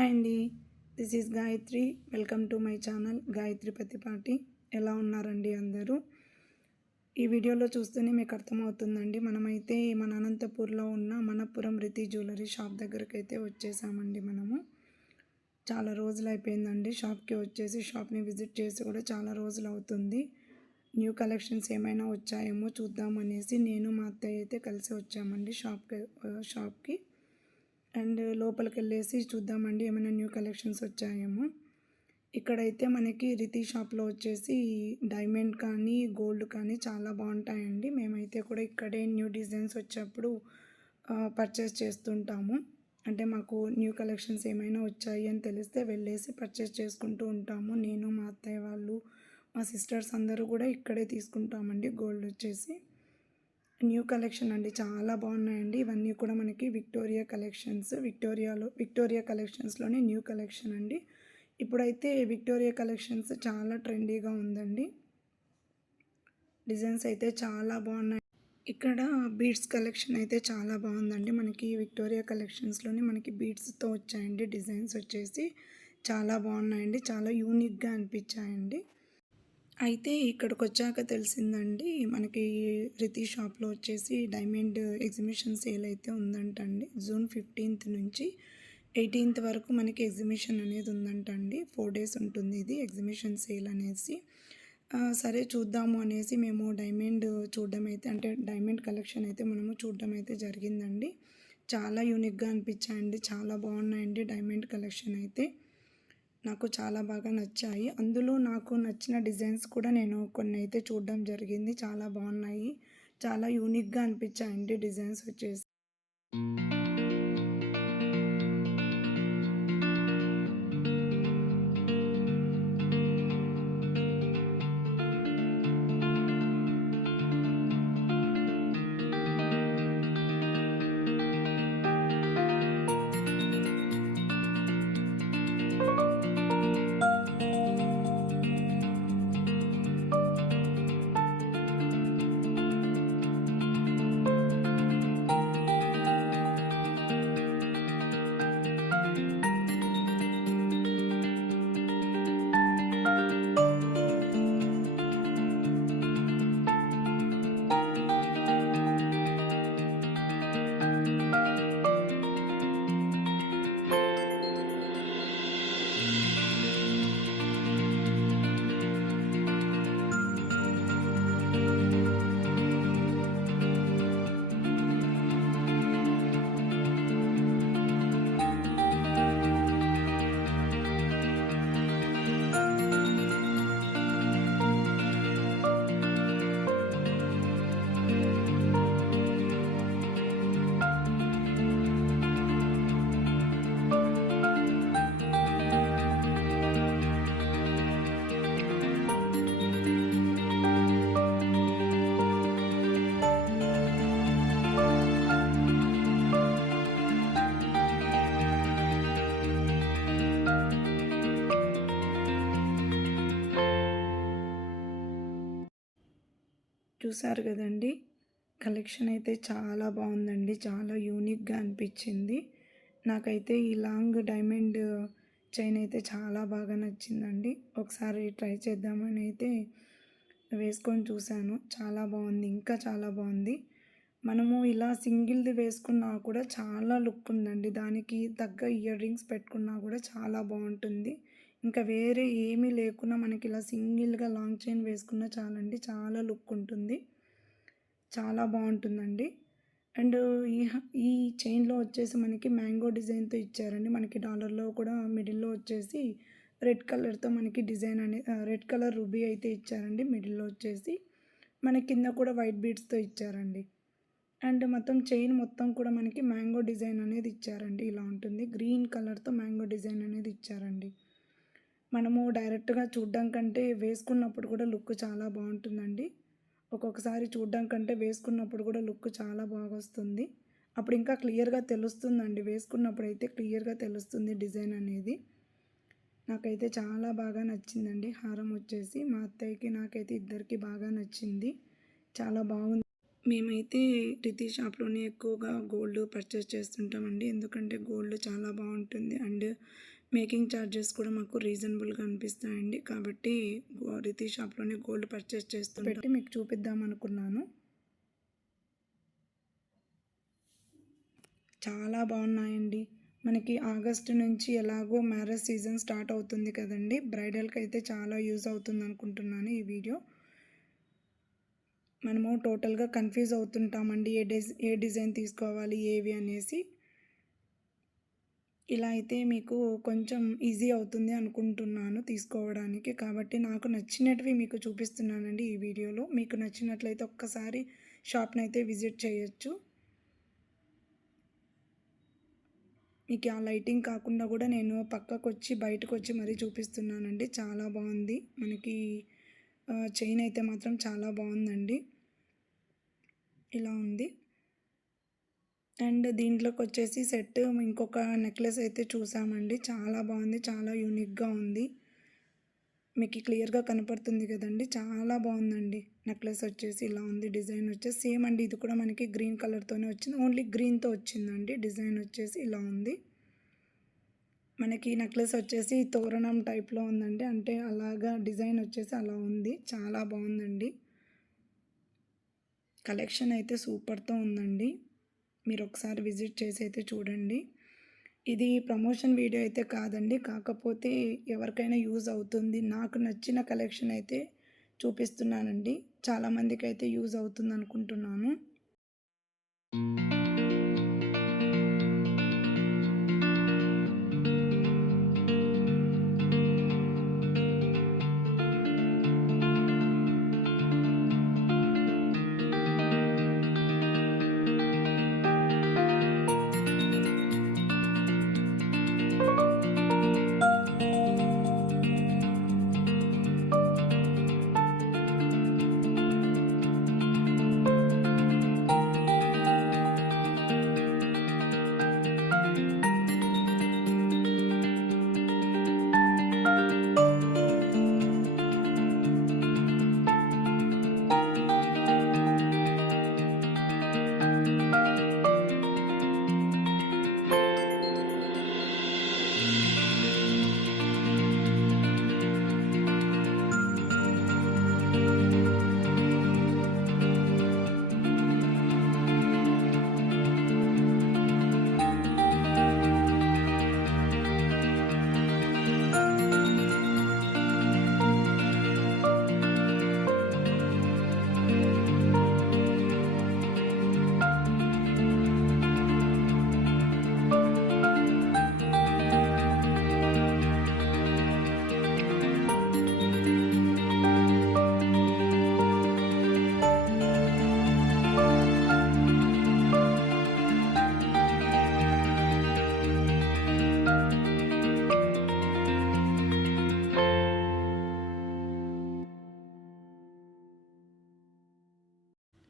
Hi అండి. This is Gayathri. Welcome to my channel Gayathri Pattipati. ఎలా ఉన్నారండి అందరూ? ఈ వీడియోలో చూస్తేనే మీకు అర్థమవుతుందండి. మనమైతే మన అనంతపూర్లో ఉన్న మనపురం రితి జ్యువెలరీ షాప్ దగ్గరకైతే వచ్చేసామండి మనము. చాలా రోజులు అయిపోయిందండి షాప్కి వచ్చేసి. షాప్ని విజిట్ చేసి కూడా చాలా రోజులు అవుతుంది. న్యూ కలెక్షన్స్ ఏమైనా వచ్చాయేమో చూద్దామనేసి నేను మా అత్తయ్య అయితే కలిసి వచ్చామండి షాప్కి. అండ్ లోపలికి వెళ్ళేసి చూద్దామండి ఏమైనా న్యూ కలెక్షన్స్ వచ్చాయేమో. ఇక్కడైతే మనకి రితి షాప్లో వచ్చేసి డైమండ్ కానీ గోల్డ్ కానీ చాలా బాగుంటాయండి. మేమైతే కూడా ఇక్కడే న్యూ డిజైన్స్ వచ్చేప్పుడు పర్చేస్ చేస్తుంటాము. అంటే మాకు న్యూ కలెక్షన్స్ ఏమైనా వచ్చాయి అని తెలిస్తే వెళ్ళేసి పర్చేస్ చేసుకుంటూ ఉంటాము. నేను మా అత్తయ్య వాళ్ళు మా సిస్టర్స్ అందరూ కూడా ఇక్కడే తీసుకుంటామండి గోల్డ్ వచ్చేసి. న్యూ కలెక్షన్ అండి, చాలా బాగున్నాయండి. ఇవన్నీ కూడా మనకి విక్టోరియా కలెక్షన్స్. విక్టోరియా కలెక్షన్స్లోనే న్యూ కలెక్షన్ అండి. ఇప్పుడైతే విక్టోరియా కలెక్షన్స్ చాలా ట్రెండీగా ఉందండి. డిజైన్స్ అయితే చాలా బాగున్నాయి. ఇక్కడ బీడ్స్ కలెక్షన్ అయితే చాలా బాగుందండి. మనకి విక్టోరియా కలెక్షన్స్లోనే మనకి బీడ్స్తో వచ్చాయండి. డిజైన్స్ వచ్చేసి చాలా బాగున్నాయండి. చాలా యూనిక్గా అనిపించాయండి. అయితే ఇక్కడికి వచ్చాక తెలిసిందండి మనకి రితి షాప్లో వచ్చేసి డైమండ్ ఎగ్జిబిషన్ సేల్ అయితే ఉందంటండి. జూన్ 15th నుంచి 18th వరకు మనకి ఎగ్జిబిషన్ అనేది ఉందంటండి. 4 days ఉంటుంది ఇది ఎగ్జిబిషన్ సేల్ అనేసి. సరే చూద్దాము అనేసి మేము డైమండ్ చూడడం అయితే, అంటే డైమండ్ కలెక్షన్ అయితే మనము చూడడం అయితే జరిగిందండి. చాలా యూనిక్గా అనిపించాయండి. చాలా బాగున్నాయండి డైమండ్ కలెక్షన్ అయితే. నాకు చాలా బాగా నచ్చాయి. అందులో నాకు నచ్చిన డిజైన్స్ కూడా నేను కొన్ని అయితే చూడడం జరిగింది. చాలా బాగున్నాయి. చాలా యూనిక్గా అనిపించాయండి డిజైన్స్ వచ్చేసి. చూసారు కదండి, కలెక్షన్ అయితే చాలా బాగుందండి. చాలా యూనిక్గా అనిపించింది. నాకైతే ఈ లాంగ్ డైమండ్ చైన్ అయితే చాలా బాగా నచ్చిందండి. ఒకసారి ట్రై చేద్దామని అయితే వేసుకొని చూశాను. చాలా బాగుంది, ఇంకా చాలా బాగుంది. మనము ఇలా సింగిల్ది వేసుకున్నా కూడా చాలా లుక్ ఉందండి. దానికి తగ్గ ఇయర్ రింగ్స్ పెట్టుకున్నా కూడా చాలా బాగుంటుంది. ఇంకా వేరే ఏమీ లేకున్నా మనకి ఇలా సింగిల్గా లాంగ్ చైన్ వేసుకున్నా చాలండి, చాలా లుక్ ఉంటుంది. చాలా బాగుంటుందండి. అండ్ ఈ చైన్లో వచ్చేసి మనకి మ్యాంగో డిజైన్తో ఇచ్చారండి. మనకి డాలర్లో కూడా మిడిల్లో వచ్చేసి రెడ్ కలర్తో మనకి డిజైన్ రెడ్ కలర్ రూబీ అయితే ఇచ్చారండి. మిడిల్లో వచ్చేసి మన కింద కూడా వైట్ బీడ్స్తో ఇచ్చారండి. అండ్ మొత్తం చైన్ మొత్తం కూడా మనకి మ్యాంగో డిజైన్ అనేది ఇచ్చారండి. ఇలా ఉంటుంది. గ్రీన్ కలర్తో మ్యాంగో డిజైన్ అనేది ఇచ్చారండి. మనము డైరెక్ట్గా చూడడం కంటే వేసుకున్నప్పుడు కూడా లుక్ చాలా బాగుంటుందండి. ఒక్కొక్కసారి చూడడం కంటే వేసుకున్నప్పుడు కూడా లుక్ చాలా బాగా వస్తుంది. అప్పుడు ఇంకా క్లియర్గా తెలుస్తుందండి. వేసుకున్నప్పుడు అయితే క్లియర్గా తెలుస్తుంది డిజైన్ అనేది. నాకైతే చాలా బాగా నచ్చిందండి హారం వచ్చేసి. మా అత్తయ్యకి నాకైతే ఇద్దరికి బాగా నచ్చింది. చాలా బాగుంది. మేమైతే రితీ షాప్‌లోనే ఎక్కువగా గోల్డ్ పర్చేస్ చేస్తుంటామండి. ఎందుకంటే గోల్డ్ చాలా బావుంటుంది. అండ్ మేకింగ్ చార్జెస్ కూడా మాకు రీజనబుల్‌గా అనిపిస్తాయండి. కాబట్టి రితీ షాప్‌లోనే గోల్డ్ పర్చేస్ చేస్తుంటాం. పెట్టి మీకు చూపిద్దామనుకున్నాను. చాలా బాగున్నాయండి. మనకి ఆగస్టు నుంచి ఎలాగో మ్యారేజ్ సీజన్ స్టార్ట్ అవుతుంది కదండీ! బ్రైడల్‌కి అయితే చాలా యూజ్ అవుతుంది అనుకుంటున్నాను ఈ వీడియో. మనము టోటల్‌గా కన్‌ఫ్యూజ్ అవుతుంటామండి. ఏ డిజైన్ తీసుకోవాలి ఏవి అనేసి. ఇలా అయితే మీకు కొంచెం ఈజీ అవుతుంది అనుకుంటున్నాను తీసుకోవడానికి. కాబట్టి నాకు నచ్చినటివి మీకు చూపిస్తున్నానండి ఈ వీడియోలో. మీకు నచ్చినట్లయితే ఒక్కసారి షాప్‌నైతే విజిట్ చేయొచ్చు. మీకు ఆ లైటింగ్ కాకుండా కూడా నేను పక్కకొచ్చి బయటకొచ్చి మరీ చూపిస్తున్నానండి. చాలా బాగుంది. మనకి చైన్ అయితే మాత్రం చాలా బాగుందండి. ఇలా ఉంది. అండ్ దీంట్లోకి వచ్చేసి సెట్ ఇంకొక నెక్లెస్ అయితే చూసామండి. చాలా బాగుంది. చాలా యూనిక్గా ఉంది. మీకు క్లియర్గా కనపడుతుంది కదండి. చాలా బాగుందండి. నెక్లెస్ వచ్చేసి ఇలా ఉంది. డిజైన్ వచ్చేసి సేమ్ అండి. ఇది కూడా మనకి గ్రీన్ కలర్తోనే వచ్చింది. ఓన్లీ గ్రీన్తో వచ్చిందండి. డిజైన్ వచ్చేసి ఇలా ఉంది. మనకి నెక్లెస్ వచ్చేసి తోరణం టైప్లో ఉందండి. అంటే అలాగా డిజైన్ వచ్చేసి అలా ఉంది. చాలా బాగుందండి. కలెక్షన్ అయితే సూపర్తో ఉందండి. మీరు ఒకసారి విజిట్ చేసి అయితే చూడండి. ఇది ప్రమోషన్ వీడియో అయితే కాదండి. కాకపోతే ఎవరికైనా యూజ్ అవుతుంది. నాకు నచ్చిన కలెక్షన్ అయితే చూపిస్తున్నానండి. చాలామందికి అయితే యూజ్ అవుతుంది అనుకుంటున్నాను.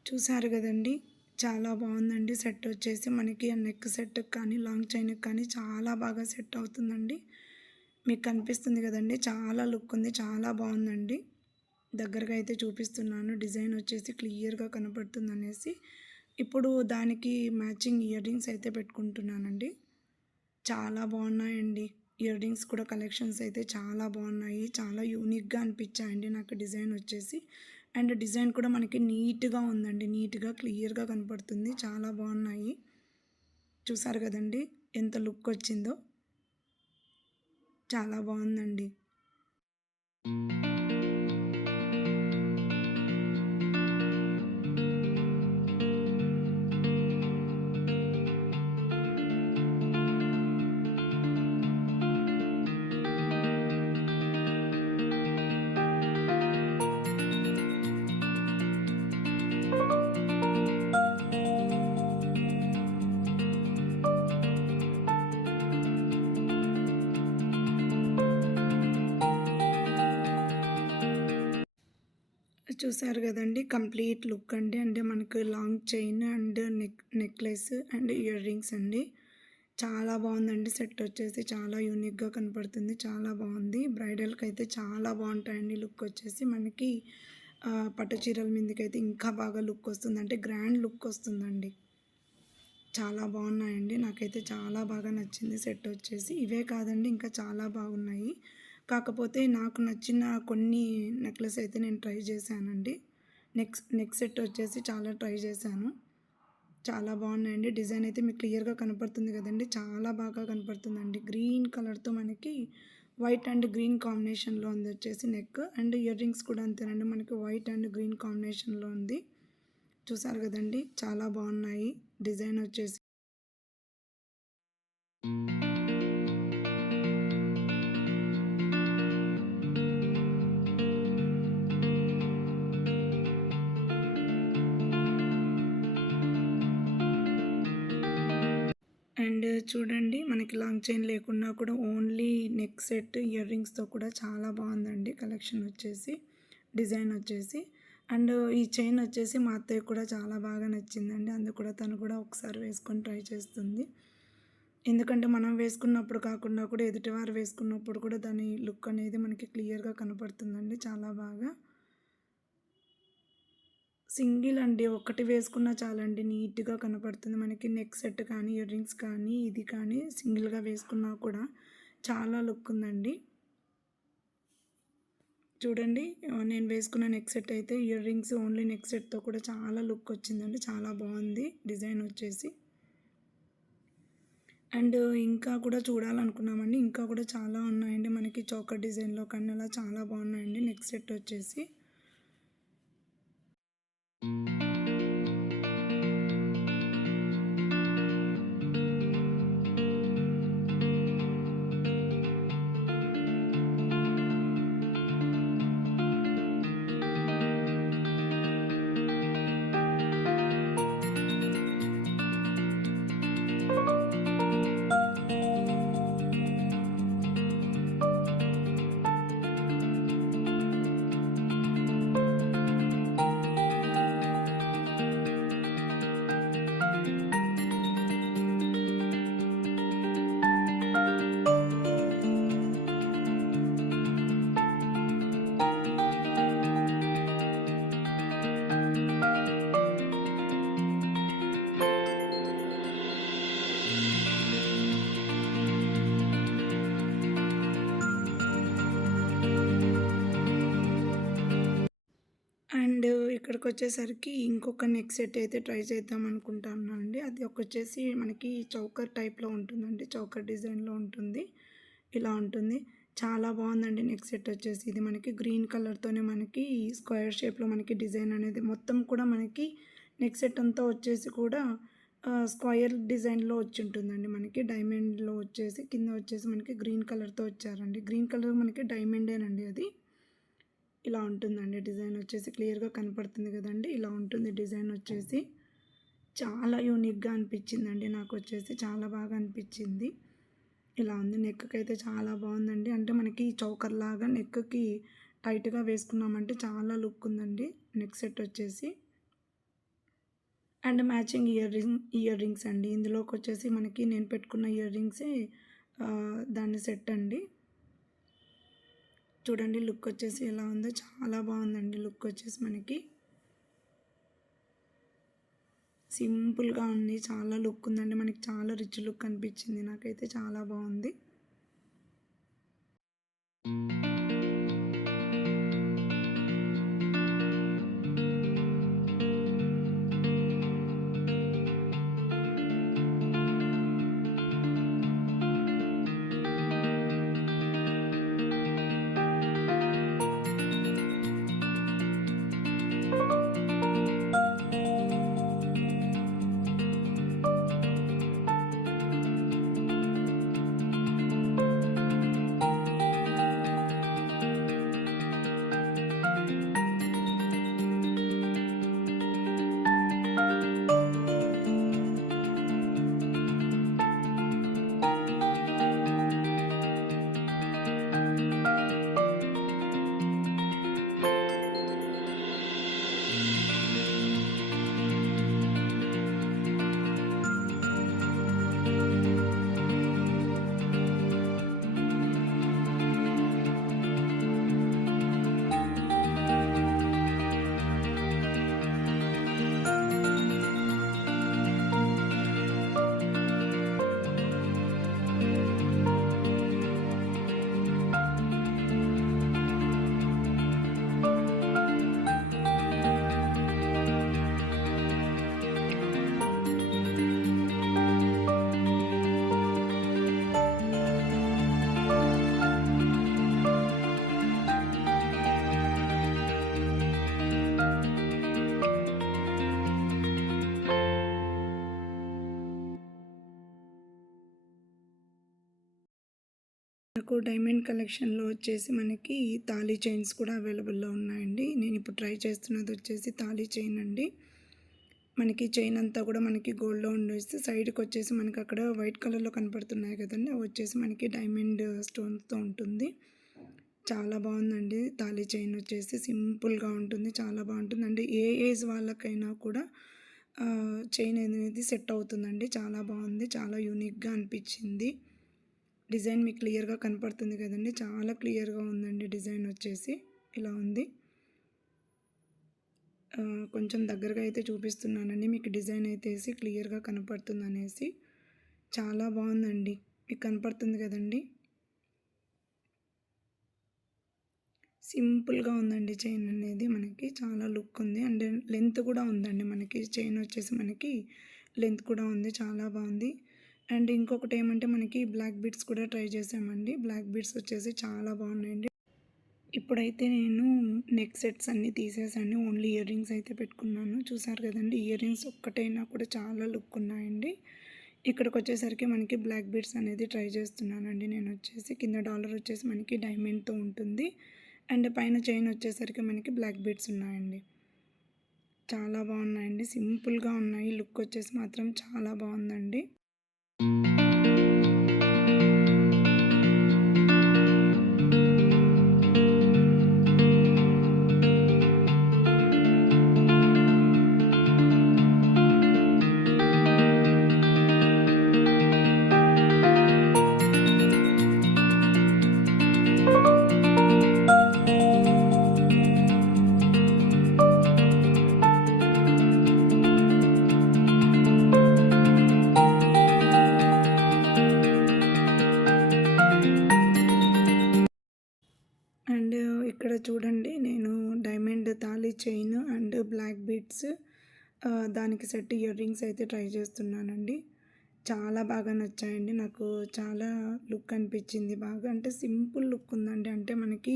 చూసారు కదండి. చాలా బాగుందండి. సెట్ వచ్చేసి మనకి నెక్ సెట్కి కానీ లాంగ్ చైన్కి కానీ చాలా బాగా సెట్ అవుతుందండి. మీకు కనిపిస్తుంది కదండి. చాలా లుక్ ఉంది. చాలా బాగుందండి. దగ్గరగా అయితే చూపిస్తున్నాను. డిజైన్ వచ్చేసి క్లియర్గా కనపడుతుంది అనేసి. ఇప్పుడు దానికి మ్యాచింగ్ ఇయర్ రింగ్స్ అయితే పెట్టుకుంటున్నానండి. చాలా బాగున్నాయండి. ఇయర్ రింగ్స్ కూడా కలెక్షన్స్ అయితే చాలా బాగున్నాయి. చాలా యూనిక్గా అనిపించాయండి నాకు డిజైన్ వచ్చేసి. అండ్ డిజైన్ కూడా మనకి నీట్గా ఉందండి. నీట్గా క్లియర్గా కనపడుతుంది. చాలా బాగున్నాయి. చూసారు కదండి ఎంత లుక్ వచ్చిందో. చాలా బాగుందండి. చూసారు కదండి కంప్లీట్ లుక్ అండి. అంటే మనకు long chain and necklace and ear rings అండి. చాలా బాగుందండి. సెట్ వచ్చేసి చాలా యూనిక్గా కనపడుతుంది. చాలా బాగుంది. బ్రైడల్కి అయితే చాలా బాగుంటాయండి. లుక్ వచ్చేసి మనకి పట్టు చీరల మీదకైతే ఇంకా బాగా లుక్ వస్తుంది. అంటే గ్రాండ్ లుక్ వస్తుందండి. చాలా బాగున్నాయండి. నాకైతే చాలా బాగా నచ్చింది సెట్ వచ్చేసి. ఇవే కాదండి ఇంకా చాలా బాగున్నాయి. కాకపోతే నాకు నచ్చిన కొన్ని నెక్లెస్ అయితే నేను ట్రై చేశానండి. నెక్ సెట్ వచ్చేసి చాలా ట్రై చేశాను. చాలా బాగున్నాయండి. డిజైన్ అయితే మీకు క్లియర్‌గా కనపడుతుంది కదండీ! చాలా బాగా కనపడుతుందండి. గ్రీన్ కలర్‌తో మనకి వైట్ అండ్ గ్రీన్ కాంబినేషన్‌లో ఉందొచ్చేసి నెక్. అండ్ ఇయర్ రింగ్స్ కూడా అంతేనండి. మనకి వైట్ అండ్ గ్రీన్ కాంబినేషన్‌లో ఉంది. చూసారు కదండీ! చాలా బాగున్నాయి డిజైన్ వచ్చేసి. అండ్ చూడండి మనకి లాంగ్ చైన్ లేకున్నా కూడా ఓన్లీ నెక్ సెట్, ఇయర్ రింగ్స్‌తో కూడా చాలా బాగుందండి కలెక్షన్ వచ్చేసి. డిజైన్ వచ్చేసి. అండ్ ఈ చైన్ వచ్చేసి మా అత్తయ్యకి కూడా చాలా బాగా నచ్చిందండి. అందుకు కూడా తను కూడా ఒకసారి వేసుకొని ట్రై చేస్తుంది. ఎందుకంటే మనం వేసుకున్నప్పుడు కాకుండా కూడా ఎదుటివారు వేసుకున్నప్పుడు కూడా దాని లుక్ అనేది మనకి క్లియర్‌గా కనపడుతుందండి చాలా బాగా. సింగిల్ అండి. ఒక్కటి వేసుకున్నా చాలండి నీట్‌గా కనపడుతుంది. మనకి నెక్ సెట్ కానీ, ఇయర్ రింగ్స్ కానీ, ఇది కానీ సింగిల్‌గా వేసుకున్నా కూడా చాలా లుక్ ఉందండి. చూడండి నేను వేసుకున్న నెక్ సెట్ అయితే ఇయర్ రింగ్స్ ఓన్లీ నెక్ సెట్‌తో కూడా చాలా లుక్ వచ్చిందండి. చాలా బాగుంది డిజైన్ వచ్చేసి. అండ్ ఇంకా కూడా చూడాలనుకున్నామండి. ఇంకా కూడా చాలా ఉన్నాయండి. మనకి చోకర్ డిజైన్‌లో కానీ అలా చాలా బాగున్నాయండి నెక్ సెట్ వచ్చేసి. అండ్ ఇక్కడికొచ్చేసరికి ఇంకొక నెక్ సెట్ అయితే ట్రై చేద్దాం అనుకుంటున్నానండి. అది వచ్చేసి మనకి చౌకర్ టైప్‌లో ఉంటుందండి. చౌకర్ డిజైన్‌లో ఉంటుంది. ఇలా ఉంటుంది. చాలా బాగుందండి నెక్ సెట్ వచ్చేసి. ఇది మనకి గ్రీన్ కలర్‌తోనే మనకి స్క్వేర్ షేప్‌లో మనకి డిజైన్ అనేది మొత్తం కూడా మనకి నెక్ సెట్ అంతా వచ్చేసి కూడా స్క్వేర్ డిజైన్‌లో వచ్చుంటుందండి. మనకి డైమండ్‌లో వచ్చేసి కింద వచ్చేసి మనకి గ్రీన్ కలర్‌తో వచ్చారండి. గ్రీన్ కలర్ మనకి డైమండేనండి అది. ఇలా ఉంటుందండి డిజైన్ వచ్చేసి. క్లియర్‌గా కనపడుతుంది కదండీ! ఇలా ఉంటుంది డిజైన్ వచ్చేసి. చాలా యూనిక్‌గా అనిపించిందండి నాకొచ్చేసి. చాలా బాగా అనిపించింది. ఇలా ఉంది. నెక్‌కైతే చాలా బాగుందండి. అంటే మనకి చౌకర్ లాగా నెక్‌కి టైట్‌గా వేసుకున్నామంటే చాలా లుక్ ఉందండి నెక్ సెట్ వచ్చేసి. అండ్ మ్యాచింగ్ ఇయర్ రింగ్స్ అండి. ఇందులోకొచ్చేసి మనకి నేను పెట్టుకున్న ఇయర్ రింగ్సే దాని సెట్ అండి. చూడండి లుక్ వచ్చేసి ఎలా ఉందో చాలా బాగుందండి లుక్ వచ్చేసి మనకి. సింపుల్‌గా ఉంది. చాలా లుక్ ఉందండి. మనకి చాలా రిచ్ లుక్ అనిపించింది. నాకైతే చాలా బాగుంది. నాకు డైమండ్ కలెక్షన్‌లో వచ్చేసి మనకి తాళి చైన్స్ కూడా అవైలబుల్‌లో ఉన్నాయండి. నేను ఇప్పుడు ట్రై చేస్తున్నది వచ్చేసి తాళి చైన్ అండి. మనకి చైన్ అంతా కూడా మనకి గోల్డ్‌లో ఉండేసి సైడ్‌కొచ్చేసి మనకి అక్కడ వైట్ కలర్‌లో కనపడుతున్నాయి కదండీ! అవి వచ్చేసి మనకి డైమండ్ స్టోన్స్‌తో ఉంటుంది. చాలా బాగుందండి. తాళి చైన్ వచ్చేసి సింపుల్‌గా ఉంటుంది. చాలా బాగుంటుంది. అంటే ఏ ఏజ్ వాళ్ళకైనా కూడా చైన్ అనేది సెట్ అవుతుందండి. చాలా బాగుంది. చాలా యూనిక్‌గా అనిపించింది. డిజైన్ మీకు క్లియర్‌గా కనపడుతుంది కదండీ! చాలా క్లియర్‌గా ఉందండి డిజైన్ వచ్చేసి. ఇలా ఉంది. కొంచెం దగ్గరగా అయితే చూపిస్తున్నానండి. మీకు డిజైన్ అయితేసి క్లియర్‌గా కనపడుతుందనేసి. చాలా బాగుందండి. మీకు కనపడుతుంది కదండీ! సింపుల్‌గా ఉందండి చైన్ అనేది మనకి. చాలా లుక్ ఉంది. అండ్ లెంత్ కూడా ఉందండి మనకి. చైన్ వచ్చేసి మనకి లెంత్ కూడా ఉంది. చాలా బాగుంది. అండ్ ఇంకొకటి ఏమంటే మనకి బ్లాక్ బీడ్స్ కూడా ట్రై చేసామండి. బ్లాక్ బీడ్స్ వచ్చేసి చాలా బాగున్నాయండి. ఇప్పుడైతే నేను నెక్ సెట్స్ అన్నీ తీసేసాను. ఓన్లీ ఇయర్ రింగ్స్ అయితే పెట్టుకున్నాను. చూసారు కదండీ! ఇయర్ రింగ్స్ ఒక్కటైనా కూడా చాలా లుక్ ఉన్నాయండి. ఇక్కడికొచ్చేసరికి మనకి బ్లాక్ బీడ్స్ అనేది ట్రై చేస్తున్నానండి నేనొచ్చేసి. కింద డాలర్ వచ్చేసి మనకి డైమండ్‌తో ఉంటుంది. అండ్ పైన చైన్ వచ్చేసరికి మనకి బ్లాక్ బీడ్స్ ఉన్నాయండి. చాలా బాగున్నాయండి. సింపుల్‌గా ఉన్నాయి. లుక్ వచ్చేసి మాత్రం చాలా బాగుందండి. అండ్ ఇక్కడ చూడండి నేను డైమండ్ తాళి చైన్ అండ్ బ్లాక్ బీడ్స్ దానికి సెట్ ఇయర్ రింగ్స్ అయితే ట్రై చేస్తున్నానండి. చాలా బాగా నచ్చాయండి. నాకు చాలా లుక్ అనిపించింది బాగా. అంటే సింపుల్ లుక్ ఉందండి. అంటే మనకి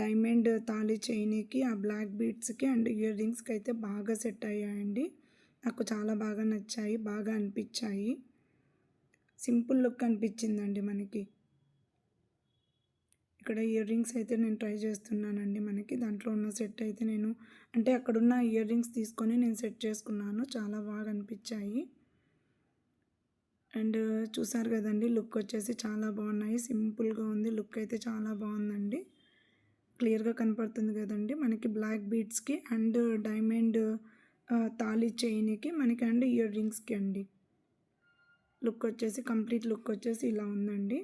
డైమండ్ తాళి చైన్‌కి, ఆ బ్లాక్ బీడ్స్‌కి అండ్ ఇయర్ రింగ్స్‌కి అయితే బాగా సెట్ అయ్యాయండి. నాకు చాలా బాగా నచ్చాయి. బాగా అనిపించాయి. సింపుల్ లుక్ అనిపించిందండి మనకి. ఇక్కడ ఇయర్ రింగ్స్ అయితే నేను ట్రై చేస్తున్నానండి మనకి. దాంట్లో ఉన్న సెట్ అయితే నేను అంటే అక్కడున్న ఇయర్ రింగ్స్ తీసుకొని నేను సెట్ చేసుకున్నాను. చాలా బాగా అనిపించాయి. అండ్ చూసారు కదండీ! లుక్ వచ్చేసి చాలా బాగున్నాయి. సింపుల్‌గా ఉంది. లుక్ అయితే చాలా బాగుందండి. క్లియర్‌గా కనపడుతుంది కదండీ! మనకి బ్లాక్ బీడ్స్‌కి అండ్ డైమండ్ తాళి చైన్‌కి మనకి అండ్ ఇయర్ రింగ్స్‌కి అండి. లుక్ వచ్చేసి కంప్లీట్ లుక్ వచ్చేసి ఇలా ఉందండి.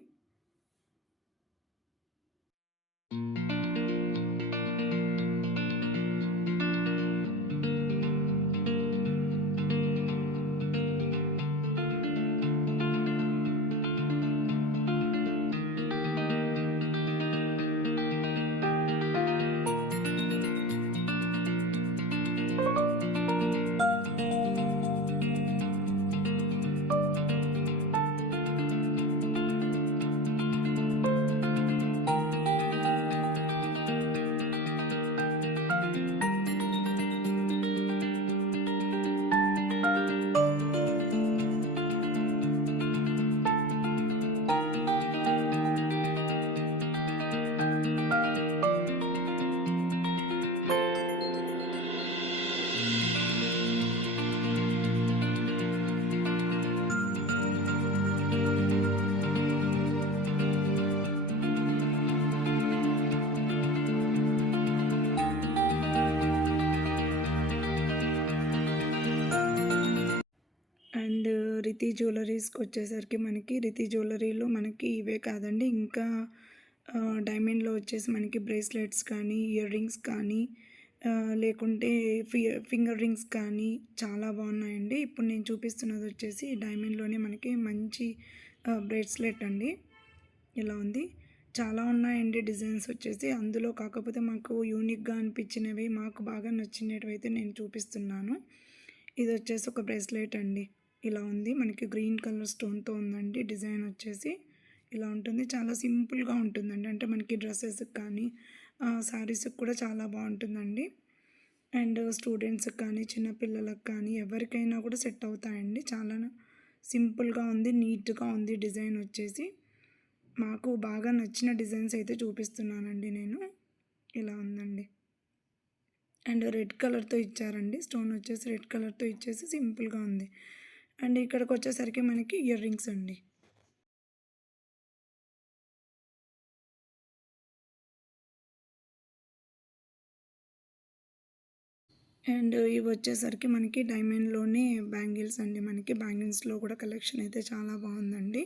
అండ్ రితి జ్యువెలరీస్‌కొచ్చేసరికి మనకి రితి జ్యువెలరీలో మనకి ఇవే కాదండి. ఇంకా డైమండ్‌లో వచ్చేసి మనకి బ్రేస్లెట్స్ కానీ, ఇయర్ రింగ్స్ కానీ లేకుంటే ఫింగర్ రింగ్స్ కానీ చాలా బాగున్నాయండి. ఇప్పుడు నేను చూపిస్తున్నది వచ్చేసి డైమండ్‌లోనే మనకి మంచి బ్రేస్లెట్ అండి. ఇలా ఉంది. చాలా ఉన్నాయండి డిజైన్స్ వచ్చేసి. అందులో కాకపోతే మాకు యూనిక్‌గా అనిపించినవి, మాకు బాగా నచ్చినటివైతే నేను చూపిస్తున్నాను. ఇది వచ్చేసి ఒక బ్రేస్లెట్ అండి. ఇలా ఉంది. మనకి గ్రీన్ కలర్ స్టోన్‌తో ఉందండి. డిజైన్ వచ్చేసి ఇలా ఉంటుంది. చాలా సింపుల్‌గా ఉంటుందండి. అంటే మనకి డ్రెసెస్‌కి కానీ, శారీస్‌కి కూడా చాలా బాగుంటుందండి. అండ్ స్టూడెంట్స్‌కి కానీ, చిన్న పిల్లలకి కానీ ఎవరికైనా కూడా సెట్ అవుతాయండి. చాలా సింపుల్‌గా ఉంది. నీట్‌గా ఉంది డిజైన్ వచ్చేసి. మాకు బాగా నచ్చిన డిజైన్స్ అయితే చూపిస్తున్నానండి నేను. ఇలా ఉందండి. అండ్ రెడ్ కలర్‌తో ఇచ్చారండి. స్టోన్ వచ్చేసి రెడ్ కలర్‌తో ఇచ్చేసి సింపుల్‌గా ఉంది. అండ్ ఇక్కడికొచ్చేసరికి మనకి ఇయర్ రింగ్స్ అండి. అండ్ ఇవొచ్చేసరికి మనకి డైమండ్‌లోనే బ్యాంగిల్స్ అండి. మనకి బ్యాంగిల్స్‌లో కూడా కలెక్షన్ అయితే చాలా బావుందండి.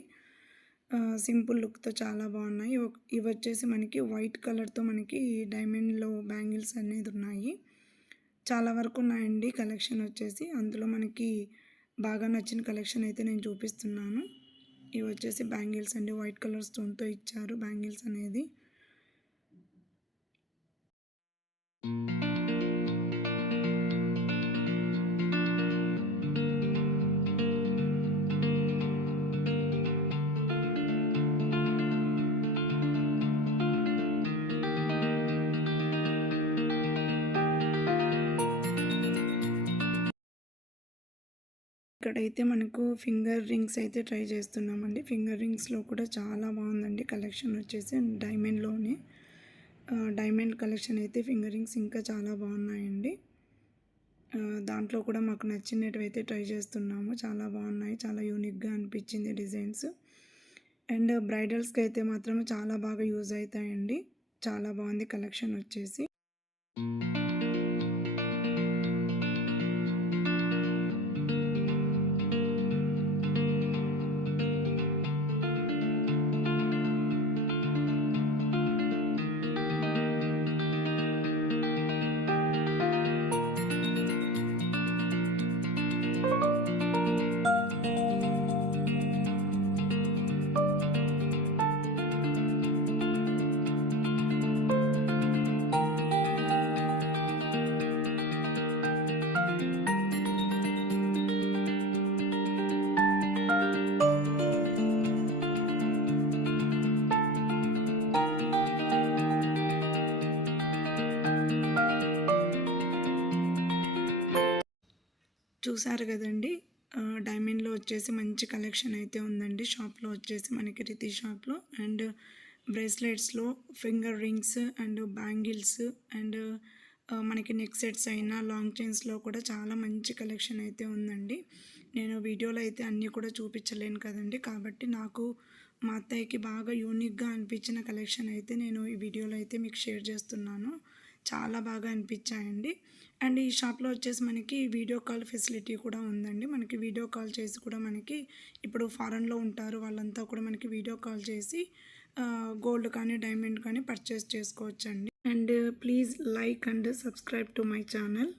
సింపుల్ లుక్‌తో చాలా బావున్నాయి. ఇవొచ్చేసి మనకి వైట్ కలర్‌తో మనకి డైమండ్‌లో బ్యాంగిల్స్ అనేదున్నాయి. చాలా వరకు ఉన్నాయండి కలెక్షన్ వచ్చేసి. అందులో మనకి బాగా నచ్చిన కలెక్షన్ అయితే నేను చూపిస్తున్నాను. ఇవొచ్చేసి బ్యాంగిల్స్ అండి. వైట్ కలర్ స్టోన్‌తో ఇచ్చారు బ్యాంగిల్స్ అనేది. ఇక్కడైతే మనకు ఫింగర్ రింగ్స్ అయితే ట్రై చేస్తున్నామండి. ఫింగర్ రింగ్స్‌లో కూడా చాలా బావుందండి కలెక్షన్ వచ్చేసి డైమండ్‌లోనే. డైమండ్ కలెక్షన్ అయితే ఫింగర్ రింగ్స్ ఇంకా చాలా బాగున్నాయండి. దాంట్లో కూడా మాకు నచ్చినటివైతే ట్రై చేస్తున్నాము. చాలా బాగున్నాయి. చాలా యూనిక్‌గా అనిపించింది డిజైన్స్. అండ్ బ్రైడల్స్‌కి అయితే మాత్రం చాలా బాగా యూజ్ అవుతాయండి. చాలా బాగుంది కలెక్షన్ వచ్చేసి. చూసారు కదండి. డైమండ్‌లో వచ్చేసి మంచి కలెక్షన్ అయితే ఉందండి. షాప్‌లో వచ్చేసి మనకి రితి షాప్‌లో. అండ్ బ్రేస్లెట్స్‌లో finger rings and bangles and మనకి నెక్ సెట్స్ అయినా లాంగ్ చైన్స్‌లో కూడా చాలా మంచి కలెక్షన్ అయితే ఉందండి. నేను వీడియోలో అయితే అన్నీ కూడా చూపించలేను కదండి. కాబట్టి నాకు మా అత్తయ్యకి బాగా యూనిక్‌గా అనిపించిన కలెక్షన్ అయితే నేను ఈ వీడియోలో అయితే మీకు షేర్ చేస్తున్నాను. చాలా బాగా అనిపించాయండి. అండ్ ఈ షాప్‌లో వచ్చేసి మనకి వీడియో కాల్ ఫెసిలిటీ కూడా ఉందండి. మనకి వీడియో కాల్ చేసి కూడా మనకి ఇప్పుడు ఫారెన్‌లో ఉంటారు. వాళ్ళంతా కూడా మనకి వీడియో కాల్ చేసి గోల్డ్ కానీ, డైమండ్ కానీ పర్చేస్ చేసుకోవచ్చండి. And please like and subscribe to my channel.